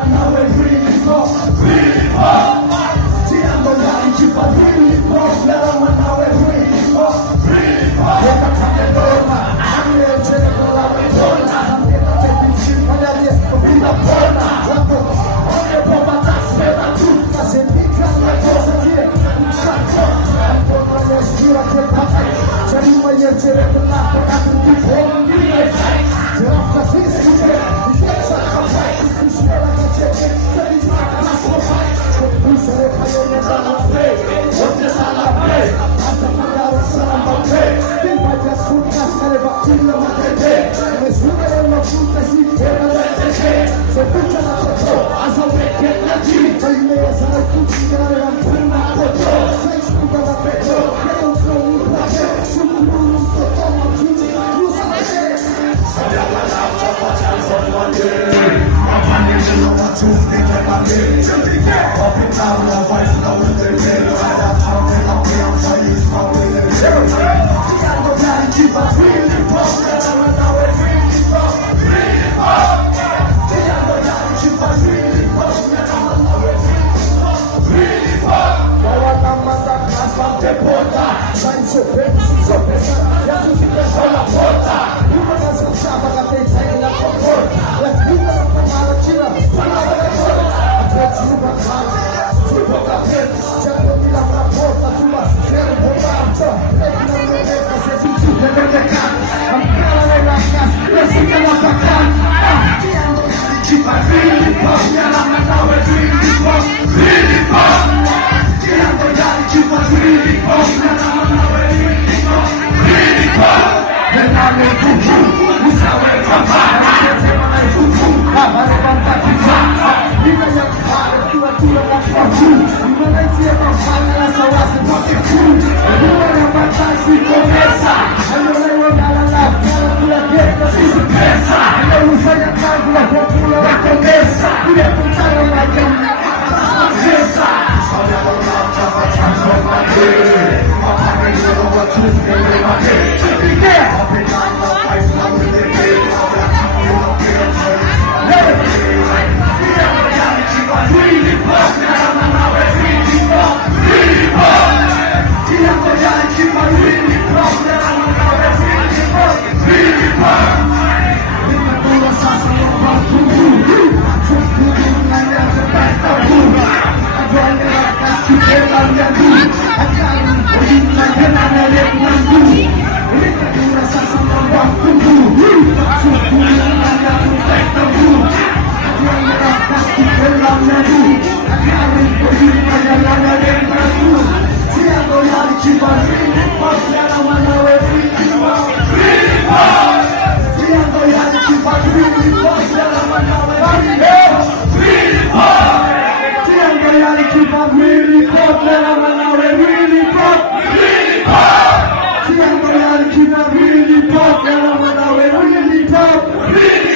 manawe viliko Tiando yari kipa viliko Lera manawe viliko Eka kame doma Ame echene kola wetona Eka tepi chimpa yaje Vila pona Wako Onge bomba tasmeta tu Kasendika na kosa kie Mchacho Antona neskira kepata Charima yechere kenako Aku dipon Dile Jerafka kisi uke Ikesa kapai Kushmela kacheke Kadizma kana sopai Kusere kayo nyendana pe Ote sala pe Anta kandara saramba pe Timpa jaskutas kaleva illa matete Meshuga yello kuta si kera letete Se kucha na koto Asa weke nati Kaile yasara kuti gara yampuna koto Sais kuka na peto Kaya ukro uprake Sumuru koto Makini Rusa nake Saya wana Chapata Zonwande Apani nilo Matumbi Kebage Open down the vibe Now with the day Rada Pampe La Piam Sayus Pampe Le Tiando Yari Kipa Really Pop Nera Manawe Really Pop Really Pop Tiando Yari Kipa Really Pop Nera Manawe Really Pop Really Pop Bawa Namanda Kasante Porta Sain Sope Sope Yatu Sike Sola Porta Uma Nasa Chapa Kate Taila Porta Let's give them a Pamala Chila Pamala Porta Apet Suba Kala Suba Kapet Chato Mila Porta Tuma Kere Porta Lekina Meka Sesi Lekina Ampala Lela Kas Lesika La Pakan Tiando Yari Kipa Really Pop Nera Manawe Really Pop Really Pop Tiando Yari Kipa Really Pop Nera Manawe Really Pop Really Pop Mename Fufu Usawe Papa Semana Fufu Abare Banta Kifa Ina yang Fare Tua Tua La Fufu Malaysia Mafana La Sawasi Pote Fu Dua yang Batasi Komesa Ayo lewa Dala La Kala Kula Keta Sisi Pesa Ayo usaya Kagula Popula La Komesa Kuya Kuntara Macam Pesa Saya Lola Java Chanso Mati Apa Nilo Lowa Tuf Nile Mati Cipike Api Nama Five Now With The Day Ada Kamu Lokiran Sayus Tiando Yari Kipa Really Pop Nera Manawe Really Pop Really Pop Tiando Yari Kipa Really Pop Nera Manawe Really Pop Really Pop Lima Dua Sasa Lomba Tunggu Tunggu Nanya Kepai Tabu Aduanya Rakas Kipela Liadu Akaru Odina Genana Lekmandu Lima Dua Sasa Lomba Tunggu Tunggu Nanya Kepai Tabu Aduanya Rakas Kipela Liadu Akaru Odina Genana Lekmandu Tiando Yari Kipa Really Pop Nera Manawe Really Pop Really Pop Tiando Yari Kipa Really Pop Nera Manawe Really Pop Tiando Yari Kipa Really Pop Nera Manawe Really Pop Really Pop Tiando Yari Kipa Really Pop Nera Manawe Really Pop Really